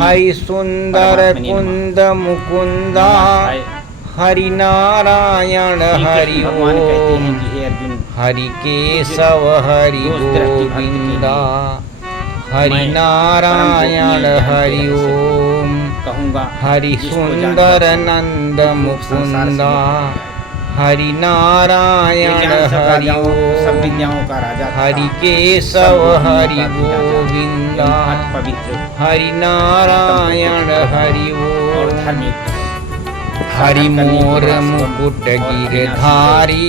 हरि सुंदर कुंद मुकुंदा हरि नारायण हरि ओम हरि केशव हरि गोविंदा हरि नारायण हरि ओम हरि सुंदर नंद मुकुंदा हरि नारायण हरि ओम हरि केशव हरि गोविंदा हरि नारायण हरि ओम हरि मोर मुकुट गिरधारी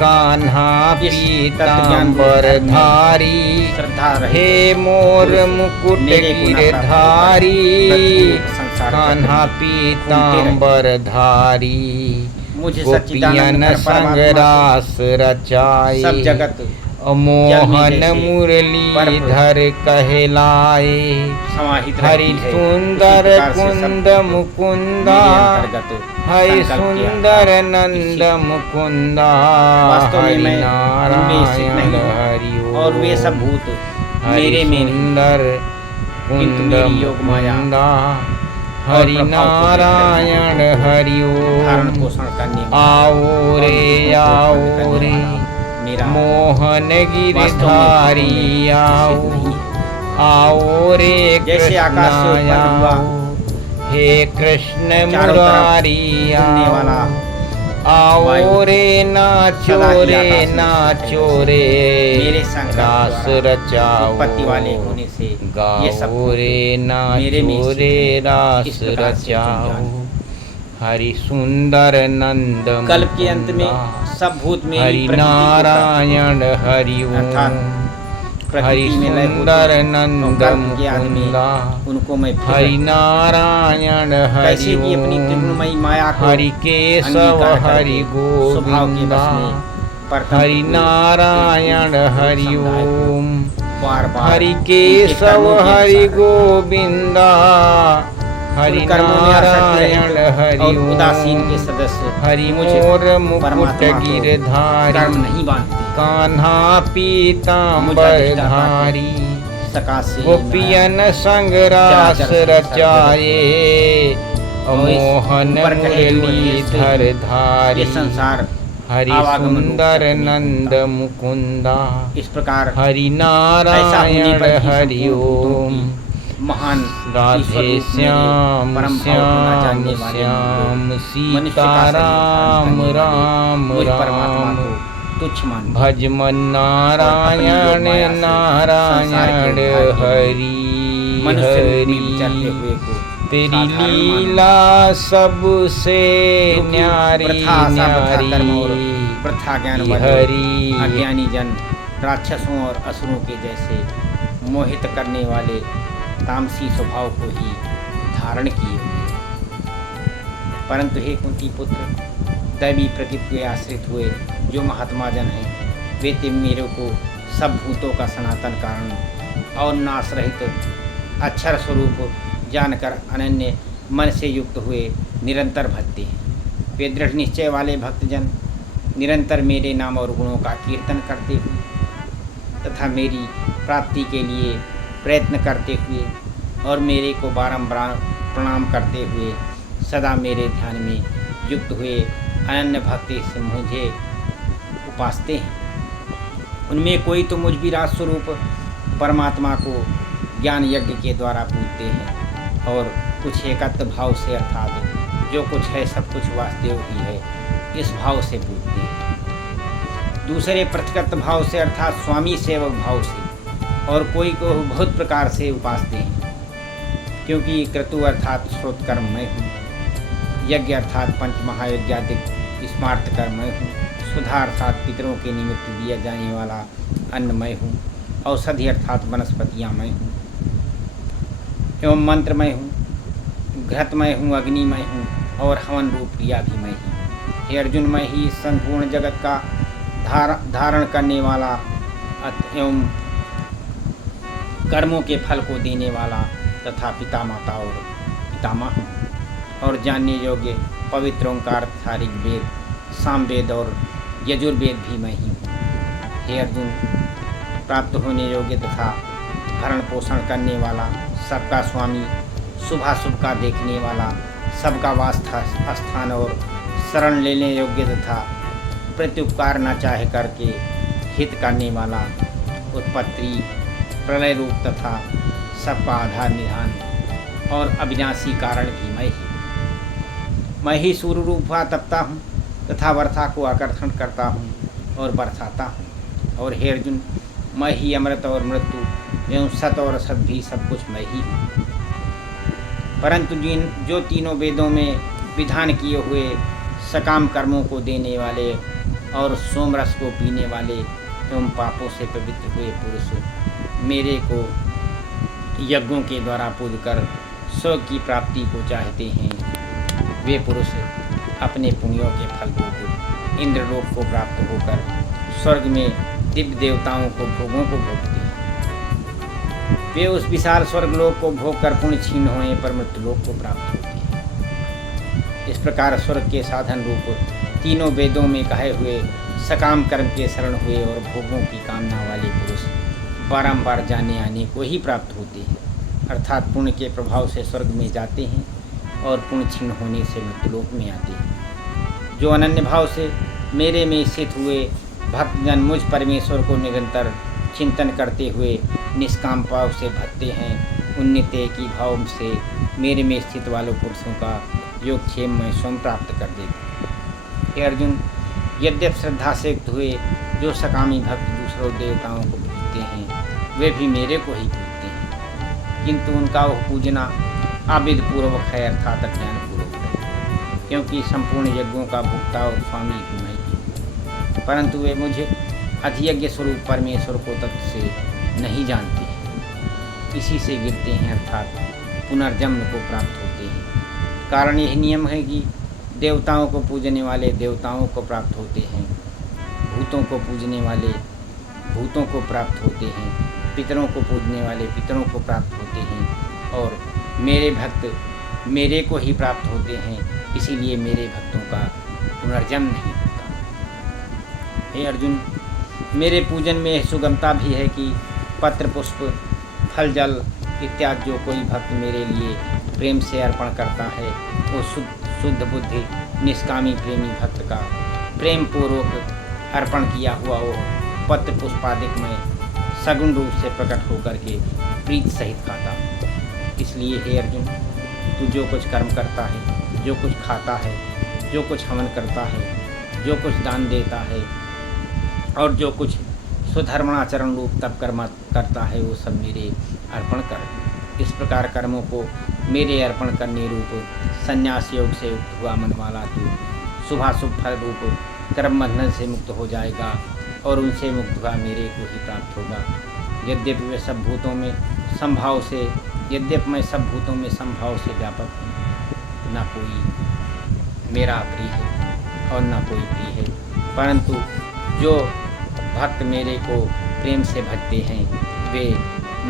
कान्हा पीतांबर धारी हे मोर मुकुट गिरधारी कान्हा पीतांबर धारी गोपियन संग रास रचाए सब जगत मोहन मुरलीधर कहलाए हरि सुंदर कुंद मुकुंदा हरि सुंदर नंद मुकुंदा हरि नारायण हरि और वे सब भूत हरि सुंदर कुंद मुकुंदा हरि नारायण हरि ओम आओ रे मोहन गिरधारी आओ रे कृष्ण आओ हे कृष्ण मुरारी आओ रे नाचो रे रास रचाओ गाओ रे नाचो रे रास रचाओ हरि सुंदर नंद कल्प के अंत में सब भूत में हरि नारायण हरि ओम हरि सुंदर नंद मुकुंदा उनको मैं हरि नारायण हरि ओम हरि केशव हरि गोविंदा हरि नारायण हरि ओम हरि केशव हरि गोविंदा हरि नारायण हरि ओम उदासीन के सदस्य हरि मोर मुकुट गिरधारी नहीं बांधते कान्हा पीतांबर धारी गोपियन संग रास रचाए मोहन मुरलीधर धारी संसार हरि सुंदर नंद मुकुंदा इस प्रकार हरि नारायण हरि ओम महान राधे श्याम श्याम श्याम सीताराम राम राम तुच्छ मान भज मन नारायण नारायण हरि हरि तेरी लीला सबसे न्यारी न्यारी प्रथा ज्ञान हरि अज्ञानी जन राक्षसों और असुरों के जैसे मोहित करने वाले तामसी स्वभाव को ही धारण किए हुए, परंतु हे कुंती पुत्र दैवी प्रकृति के आश्रित हुए जो महात्मा जन हैं वे मेरे को सब भूतों का सनातन कारण और नाश रहित अक्षर स्वरूप जानकर अनन्य मन से युक्त हुए निरंतर भजते हैं। वे दृढ़ निश्चय वाले भक्तजन निरंतर मेरे नाम और गुणों का कीर्तन करते हुए तथा मेरी प्राप्ति के लिए प्रयत्न करते हुए और मेरे को बारंबार प्रणाम करते हुए सदा मेरे ध्यान में युक्त हुए अनन्य भक्ति से मुझे उपासते हैं। उनमें कोई तो मुझ विराट स्वरूप परमात्मा को ज्ञान यज्ञ के द्वारा पूजते हैं और कुछ एकत्र भाव से अर्थात जो कुछ है सब कुछ वासुदेव ही है इस भाव से पूजते हैं। दूसरे प्रतिगत भाव से अर्थात स्वामी सेवक भाव से और कोई को बहुत प्रकार से उपासते हैं, क्योंकि क्रतु अर्थात स्रोत कर्म मैं हूँ, यज्ञ अर्थात पंच महायज्ञादिक स्मार्त कर्म मैं हूँ, सुधा अर्थात पितरों के निमित्त दिया जाने वाला अन्न मैं हूँ, औषधि अर्थात वनस्पतियाँ मैं हूँ, एवं मंत्र मैं हूँ, घृत मैं हूँ, अग्नि मैं हूँ और हवन रूप क्रिया भी मैं ही। हे अर्जुन, मैं ही संपूर्ण जगत का धारण करने वाला एवं कर्मों के फल को देने वाला तथा पिता माता और पितामह हूँ और जानने योग्य पवित्र ओंकार धारिक वेद सामवेद और यजुर्वेद भी मैं ही हूँ। हे अर्जुन, प्राप्त होने योग्य तथा भरण पोषण करने वाला, सबका स्वामी, शुभाशुभ का देखने वाला, सबका वास्ता स्थान और शरण लेने योग्य तथा प्रत्युपकार न चाहे करके हित करने वाला, उत्पत्ति प्रलय रूप तथा सबका आधार निधान और अविनाशी कारण भी मैं ही सूर्य रूप हुआ तपता हूँ तथा वर्षा को आकर्षण करता हूँ और बरसाता हूँ। और हे अर्जुन, मैं ही अमृत और मृत्यु एवं सत और असत भी सब कुछ मैं ही हूँ। परंतु जो तीनों वेदों में विधान किए हुए सकाम कर्मों को देने वाले और सोमरस को पीने वाले एवं पापों से पवित्र हुए पुरुष मेरे को यज्ञों के द्वारा पूज कर स्वर्ग की प्राप्ति को चाहते हैं, वे पुरुष अपने पुण्यों के फल रूप इंद्रलोक को प्राप्त होकर स्वर्ग में दिव्य देवताओं को भोगों को भोगते हैं। वे उस विशाल स्वर्गलोक को भोग कर पुण्य क्षीण होने पर मृत्युलोक को प्राप्त होते हैं। इस प्रकार स्वर्ग के साधन रूप तीनों वेदों में कहे हुए सकाम कर्म के शरण हुए और भोगों की कामना वाले पुरुष बारंबार जाने आने को ही प्राप्त होते हैं, अर्थात पुण्य के प्रभाव से स्वर्ग में जाते हैं और पुण्य क्षीण होने से मृत्युलोक में आते हैं। जो अनन्य भाव से मेरे में स्थित हुए भक्तजन मुझ परमेश्वर को निरंतर चिंतन करते हुए निष्काम भाव से भजते हैं, उन नित्य की भाव से मेरे में स्थित वालों पुरुषों का योगक्षेम में स्वयं प्राप्त कर देते। हे अर्जुन, यद्यपि श्रद्धा से युक्त हुए जो सकामी भक्त दूसरों देवताओं को पूजते हैं, वे भी मेरे को ही पूजते हैं, किंतु उनका वह पूजना आविद पूर्वक है, अर्थात अज्ञान पूर्वक है, क्योंकि संपूर्ण यज्ञों का भोक्ता और स्वामी भी मैं ही। परंतु वे मुझे अधियज्ञ स्वरूप परमेश्वर को तत्व से नहीं जानते हैं, इसी से गिरते हैं, अर्थात पुनर्जन्म को प्राप्त होते हैं। कारण यही नियम है कि देवताओं को पूजने वाले देवताओं को प्राप्त होते हैं, भूतों को पूजने वाले भूतों को प्राप्त होते हैं, पितरों को पूजने वाले पितरों को प्राप्त होते हैं, और मेरे भक्त मेरे को ही प्राप्त होते हैं, इसीलिए मेरे भक्तों का पुनर्जन्म नहीं होता। हे अर्जुन, मेरे पूजन में सुगमता भी है कि पत्र पुष्प फल जल इत्यादि जो कोई भक्त मेरे लिए प्रेम से अर्पण करता है, वो शुद्ध बुद्धि निष्कामी प्रेमी भक्त का प्रेम पूर्वक अर्पण किया हुआ वो पत्र पुष्पादिक में सगुण रूप से प्रकट होकर के प्रीत सहित खाता हूँ। इसलिए हे अर्जुन, तू जो कुछ कर्म करता है, जो कुछ खाता है, जो कुछ हवन करता है, जो कुछ दान देता है और जो कुछ स्वधर्माचरण रूप तप कर्म करता है, वो सब मेरे अर्पण कर। इस प्रकार कर्मों को मेरे अर्पण करने रूप संन्यास योग से युक्त हुआ मन वाला तू शुभाशुभ फल रूप कर्म बंधन से मुक्त हो जाएगा और उनसे मुक्त हुआ मेरे को ही प्राप्त होगा। यद्यपि मैं सब भूतों में संभाव से व्यापक हूँ, न कोई मेरा प्रिय है और न कोई प्रिय है, परंतु जो भक्त मेरे को प्रेम से भजते हैं, वे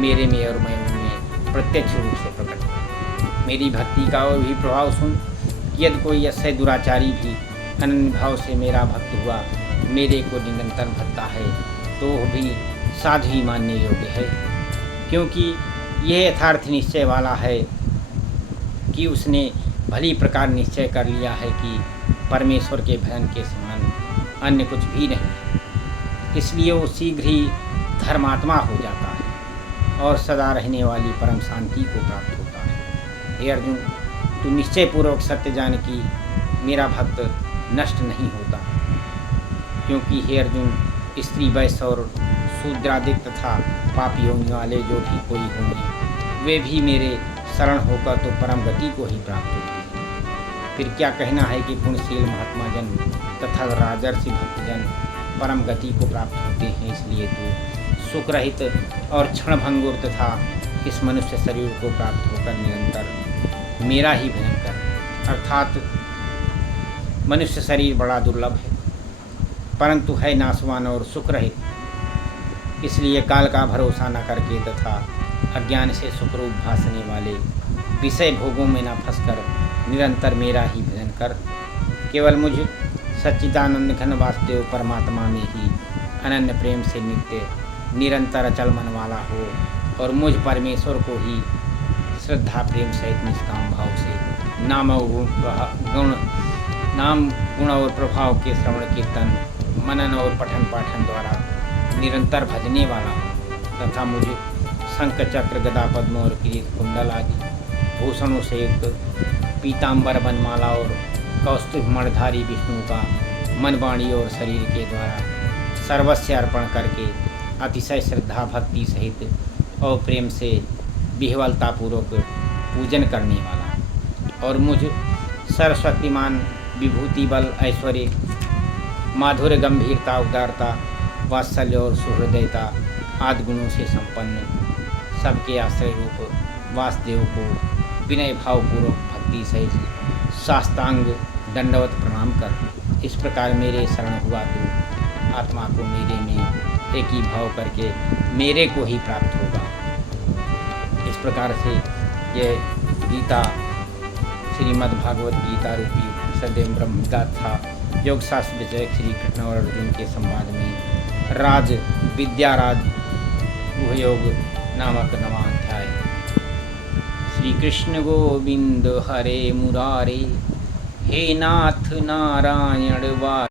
मेरे में और मैं उनमें प्रत्यक्ष रूप से प्रकट है। मेरी भक्ति का और भी प्रभाव सुन, यदि कोई अस्य दुराचारी भी अनन्य भाव से मेरा भक्त हुआ मेरे को निरंतर भजता है, तो वह भी साधु ही मानने योग्य है, क्योंकि यह यथार्थ निश्चय वाला है कि उसने भली प्रकार निश्चय कर लिया है कि परमेश्वर के भजन के समान अन्य कुछ भी नहीं, इसलिए वो शीघ्र ही धर्मात्मा हो जाता है और सदा रहने वाली परम शांति को प्राप्त होता है। हे अर्जुन, तू निश्चय पूर्वक सत्य जान कि मेरा भक्त नष्ट नहीं होता, क्योंकि हे अर्जुन, स्त्री वैश्य और शूद्रादिक तथा पापी होने वाले जो भी कोई होंगे, वे भी मेरे शरण होकर तो परम गति को ही प्राप्त होते हैं। फिर क्या कहना है कि पुण्यशील महात्मा जन तथा राजर्षि भक्तजन परम गति को प्राप्त होते हैं। इसलिए तो सुख रहित और क्षणभंगुर तथा इस मनुष्य शरीर को प्राप्त होकर निरंतर मेरा ही भजन कर। अर्थात मनुष्य शरीर बड़ा दुर्लभ है, परंतु है नाशवान और सुख रहित, इसलिए काल का भरोसा न करके तथा अज्ञान से सुखरूप भासने वाले विषय भोगों में न फंसकर निरंतर मेरा ही भजन कर। केवल मुझ सच्चिदानंद घन वासुदेव परमात्मा में ही अनन्य प्रेम से नित्य निरंतर अचल मन वाला हो और मुझ परमेश्वर को ही श्रद्धा प्रेम सहित निष्काम भाव से नाम गुण और प्रभाव के श्रवण कीर्तन मनन और पठन पाठन द्वारा निरंतर भजने वाला तथा मुझ शंख चक्र गदा पद्म और किरीट कुंडल आदि भूषणों से युक्त पीताम्बर वनमाला और कौस्तुभ मणधारी विष्णु का मन वाणी और शरीर के द्वारा सर्वस्व अर्पण करके अतिशय श्रद्धा भक्ति सहित और प्रेम से विह्वलतापूर्वक पूजन करने वाला और मुझ सरस्वतीमान विभूति बल ऐश्वर्य माधुर्य गंभीरता उदारता वात्सल्य और सुहृदयता आदि गुणों से संपन्न सबके आश्रय रूप वासुदेव को विनय भावपूर्वक भक्ति सहित साष्टांग दंडवत प्रणाम कर इस प्रकार मेरे शरण हुआ तो आत्मा को मेरे में एक ही भाव करके मेरे को ही प्राप्त होगा। इस प्रकार से यह गीता श्रीमद् भागवत गीता रूपी सदैव ब्रह्मगाथा योग शास्त्र विजय श्री कृष्ण और अर्जुन के संवाद में राज विद्याराज योग नामक नवाध्याय। श्री कृष्ण गोविंद हरे मुरारे हे नाथ नारायण वा